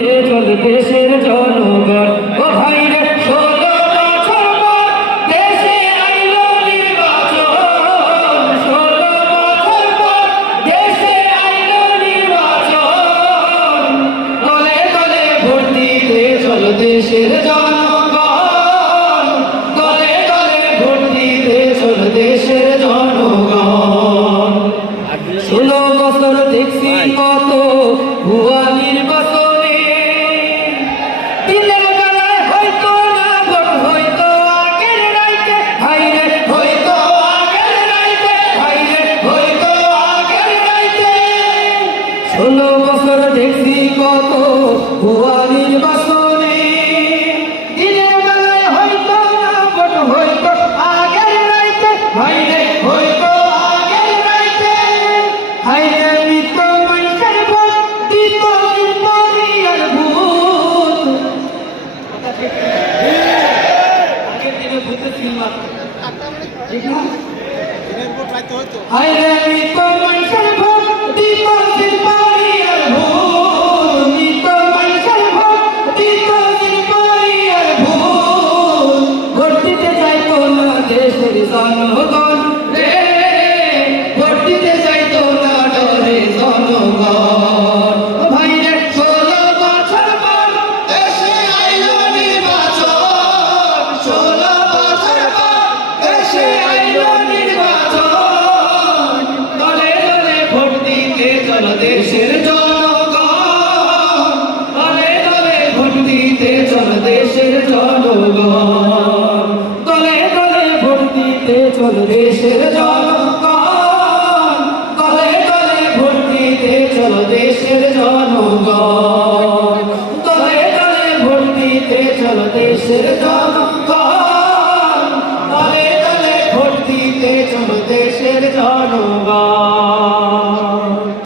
চল দেশের জনগণ ও ভাই রে 16 বছর পর দেশে আইলো নির্বাচন 16 বছর পর দেশে আইলো নির্বাচন দলে দলে ভোট দিতে চল দেশের জনগণ দলে দলে ভোট দিতে চল দেশের জনগণ 16 বছর দেখছি কত ভুয়া নির্বাচনে দিনের বেলায় হয়তো না ভোট হয়তো আগের রাইতে ভাইরে হয়তো আগের রাইতে ভাইরে হয়তো আগের রাইতে 16 বছর দেখছি কত ভুয়া নির্বাচনে দিনের বেলায় হয়তো না ভোট হয়তো আগের রাইতে ভাইরে হয়তো আগের রাইতে ভাইরে জনগণ রে ভোট দিতে যাইতো না ডরে জনগণ ভাই রে 16 বছর পর দেশে আইলো নির্বাচন 16 বছর পর দেশে আইলো নির্বাচন দলে দলে ভোট দিতে চল দেশের জনগণ দলে দলে ভোট দিতে চল দেশের জনগণ দলে দলে ভোট দিতে চল দেশের জনগণ দলে দলে ভোট দিতে চল দেশের জনগণ দলে দলে ভোট দিতে চল দেশের জনগণ দলে দলে ভোট দিতে চল দেশের জনগণ।